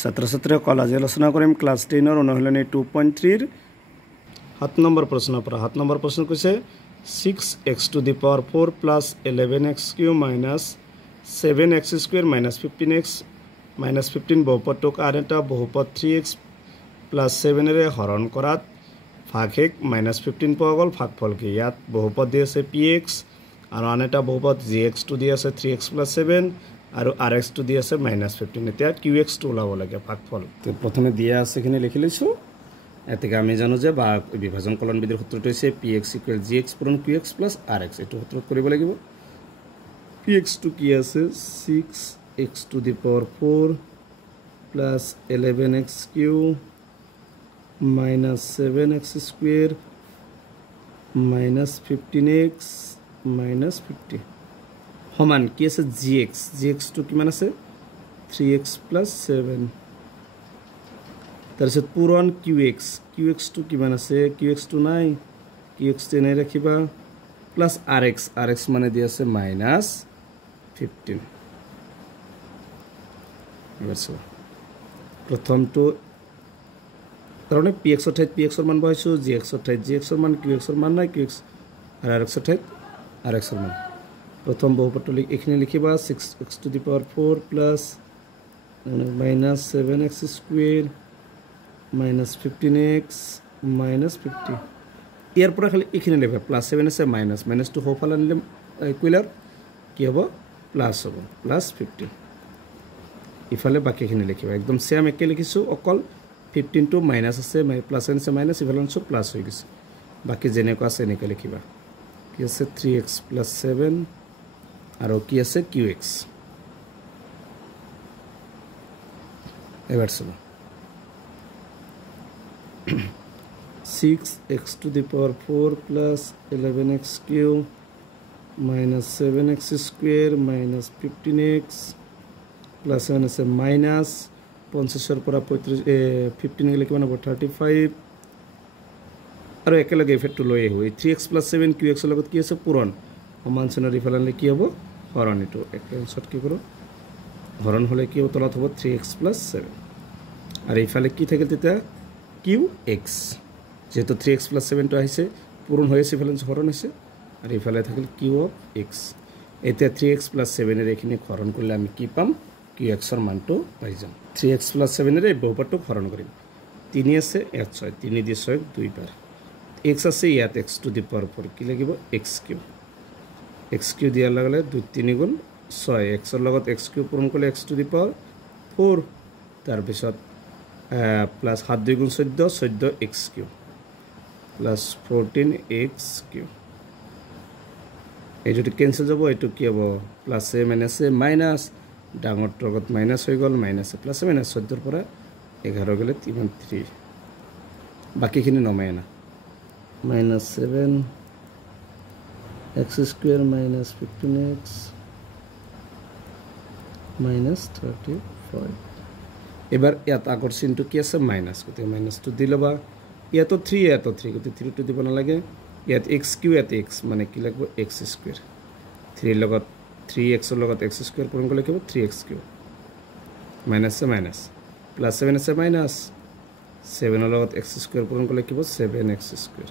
ছাত্ৰ ছাত্ৰীসকল আজি আলোচনা কৰিম ক্লাছ 10 অনুশীলনী 2.3 7 নম্বৰ প্ৰশ্নৰ পৰা 7 নম্বৰ প্ৰশ্ন কৈছে 6x to the power 4 plus 11x cube minus 7x square minus 15x minus 15 বহুপদটোক আন এটা বহুপদ 3x plus 7 এৰে হৰণ কৰাত ভাগশেষ minus 15 পোৱা গ'ল ভাগফল কি ইয়াত বহুপদ দি আছে px আৰু আন এটা বহুপদ gx টো দি আছে 3x plus 7 আৰু rx টো দি আছে -15 এতিয়া qx টো ওলাব লাগে ভাগফল তো প্ৰথমে দিয়া আছে কিনে লিখি লৈছো এতেকে আমি জানো যে বা বিভাজন কলন বিধিৰ সূত্ৰটো হৈছে px = gx পূৰণ qx + rx এটো সূত্ৰত কৰিব লাগিব px টো কি আছে 6x to the power 4 plus 11x cube minus 7x square minus 15x minus 50 সমান কি আছে gx টো কিমান আছে 3x plus 7 তাৰপিছত পূৰণ qx টো কিমান আছে qx টো নাই qx তে নাই ৰাখিবা প্লাস rx মানে দি আছে -15 এবাৰছো প্ৰথমটো তাৰমানে px অৰ ঠাইত px অৰ মান বহাইছো gx অৰ ঠাইত gx অৰ মান qx অৰ মান নাই qx আৰু rx অৰ ঠাইত rx অৰ মান প্রথম বহুপদটো এখানে লিখিবা 6x to the power 4 plus minus 7x square minus 15x minus 50 ইয়াৰ পৰা খালি এখানে লিখবা plus 7 আছে minus to হোফাল আনিলে ইকুয়ালার কি হ'ব প্লাস হ'ব plus 50 ইফালে বাকিখিনি লিখিবা একদম সেম একে লিখিছো অকল 15 to minus আছে plus আছে minus ইফালে সব প্লাস হৈ গৈছে বাকি যেনেকৈ আছে এনেকৈ লিখিবা কি আছে 3x plus 7 আৰু কি আছে qx এবাৰ চলো 6x to the power 4 plus 11x cube minus 7x square minus 15x plus 7 আছে minus 50 ৰ পৰা 15 গলে কিমান হ'ব 35 আৰু একেলগে ইফেক্টটো লৈ আহিব 3x plus 7 qx ৰ লগত কি আছে পূৰণ সমান চিনৰ ইফালে কি হ'ব হৰণ এটো একেঞ্চত কি কৰো হৰণ হলে কি তলত হ'ব 3x plus 7 আৰু ইফালে কি থাকে তেতিয়া qx যেটো 3x plus 7 টো আহিছে পূৰণ হৈছে ইফালে হৰণ হৈছে আৰু ইফালে থাকিল qx এতিয়া 3x plus 7 এৰ এখিনি হৰণ কৰিলে আমি কি পাম qx ৰ মানটো পাই যাম 3x plus 7 এৰ বহুপদটো হৰণ কৰিম 3 আছে 1 6 3 দিয়ে 6 2 বাৰ x আছে ইয়াত x to the power 4 কি লাগিব x cube x cube দিয়া লাগলে 2 3 গুণ 6 x ৰ লগত x cube পূৰণ কৰিলে x to the power 4 তাৰ পিছত প্লাস 7 2 গুণ 14 x cube plus 14x cube এইটো ক্যান্সেল যাব এটো কি হ'ব প্লাস এ মাইনাস এ মাইনাস ডাঙৰ লগত মাইনাস হৈ গল মাইনাস প্লাস মাইনাস 14 ৰ পৰা 11 গলে 3 বাকিখিনি নমায় না -7 x square minus 15x minus 35 এবার ইয়াত আগৰ চিনটো কি আছে মাইনাস গতে মাইনাস টু দিলবা ইয়াতো 3 গতে 3 টু দিব না লাগে ইয়াত x কিউ ইয়াত x মানে কি লাগব x স্কয়ার 3 লগত 3x ৰ লগত x স্কয়াৰ পূৰণ কৰিলে কি হ'ব 3x কিউ মাইনাস আছে মাইনাস প্লাস 7 আছে মাইনাস 7 ৰ লগত x স্কয়াৰ পূৰণ কৰিলে কি হ'ব 7x স্কয়ার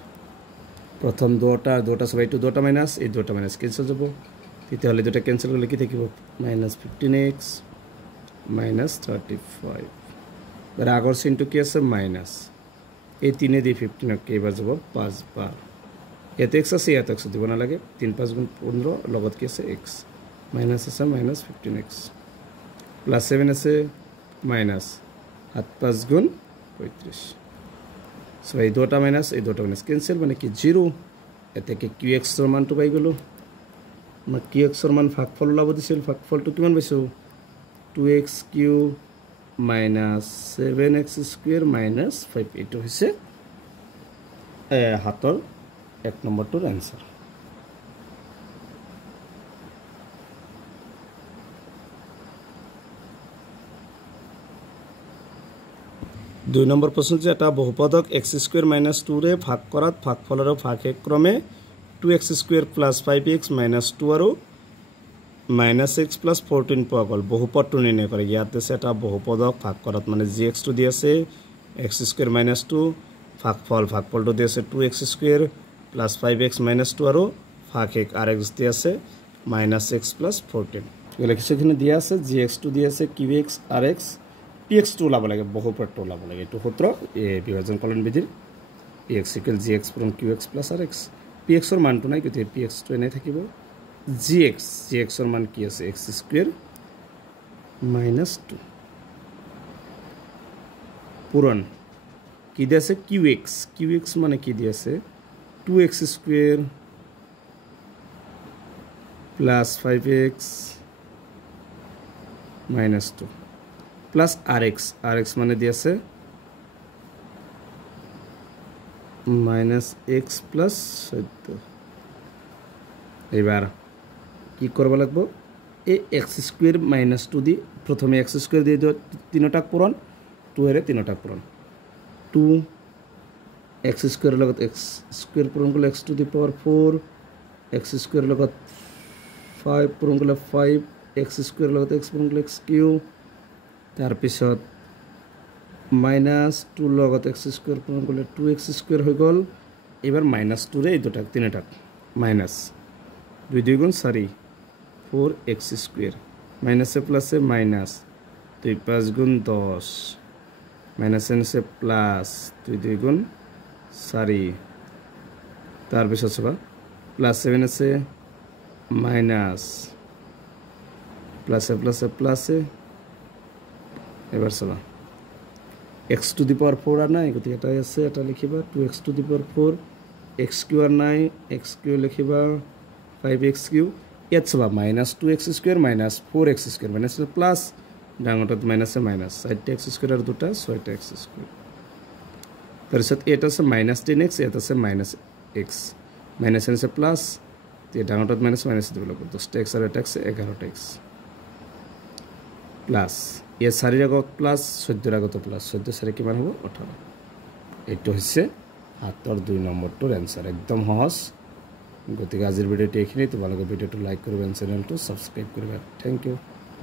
প্রথম দুটা সবাই টু দুটা মাইনাস এই দুটা মাইনাস ক্যান্সেল যাব তেতিয়াহলে দুটা ক্যান্সেল করলে কি থাকিব -15x -35 এর আগৰ চিনটো কি আছে মাইনাস এই 3 দি 15 কে এবাৰ যাব 5 বার এত x আছে এত x দিব না লাগে 3 5 গুণ 15 লগত কি আছে x মাইনাস আছে -15x প্লাস 7 আছে মাইনাস 7 5 গুণ 35 সো এই দুটা মাইনাস ক্যান্সেল মানে কি 0 এতে কি qx ৰ মানটো পাই গলো মা qx ৰ মান ভাগফল লাভ দিছিল ভাগফলটো কিমান পাইছো 2x cube minus 7x square minus 5 এটো হৈছে হাতৰ 1 নম্বৰটোৰ आंसर 2 নম্বৰ প্ৰশ্ন যে এটা বহুপদক x স্কয়াৰ - 2 ৰে ভাগ কৰাত ভাগফলৰ ভাগশেষ ক্ৰমে 2x square plus 5x minus 2 আৰু -x + 14 পোৱা গ'ল বহুপদটো নিৰ্ণয় কৰে ইয়াতে আছে এটা বহুপদক ভাগ কৰাত মানে gx টো দি আছে x² - 2 ভাগফলটো দি আছে 2x² + 5x - 2 আৰু ভাগ rx দি আছে -x + 14 লিখিছেখিনি দিয়া আছে gx টো দি আছে qx rx px টো ওলাব লাগে বহুপদটো ওলাব লাগে এটো সূত্ৰ এই বিভাজন কলন বিধিৰ px = gx * qx + rx px ৰ মানটো নাই কিন্তু px টো এনে থাকিব gx ৰ মান কি আছে x² - 2 পূরণ কি দি আছে qx মানে কি দি আছে 2x² + 5x - 2 প্লাস rx মানে দি আছে -x + 14 এবার কি করব লাগবো এই x² - 2 দি প্রথমে x² দিয়ে তিনটাক পূরণ 2 এর তিনটাক পূরণ 2 x² লগত x² পূরণ করলে x⁴ x² লগত 5 পূরণ করলে 5 x² লগত x পূরণ করলে x³ তার পিছত -2 লগত x² পূরণ করলে 2x² হয়ে গেল এবার -2 রে এই দুটাক তিনটাক মাইনাস 2 2 গুণ 4 4x² মাইনাসে প্লাসে মাইনাস 2 5 গুণ 10 মাইনাসে নিচে প্লাস 2 2 গুণ 4 তার পিছত সবা প্লাস 7 আছে মাইনাস প্লাসে প্লাসে প্লাসে এবার সবা x⁴ আর নাই গতি এটাই আছে এটা লিখিবা 2x⁴ x³ আর নাই x³ লিখিবা 5x³ ইয়াত সবা -2x² - 4x² মাইনাস প্লাস ডাঙৰটাত মাইনাসে মাইনাস 4x² আৰ দুটা 6x² তাৰপিছত এটা আছে -10x এটা আছে -x মাইনাস আছে প্লাস তে ডাঙৰটাত মাইনাস মাইনাস দিব লাগিব 10x আর 8x 11x প্লাস এ 4 এর আগত প্লাস 14 এর আগত প্লাস 14 4 কিমান হ'ব 18 এইটো হৈছে 7 2 নম্বৰটোৰ आंसर একদম সহজ গতিকে আজিৰ ভিডিওটো এইখিনি তোমালোকে ভিডিওটো লাইক কৰিবা চেনেলটো সাবস্ক্ৰাইব কৰিবা থ্যাংক ইউ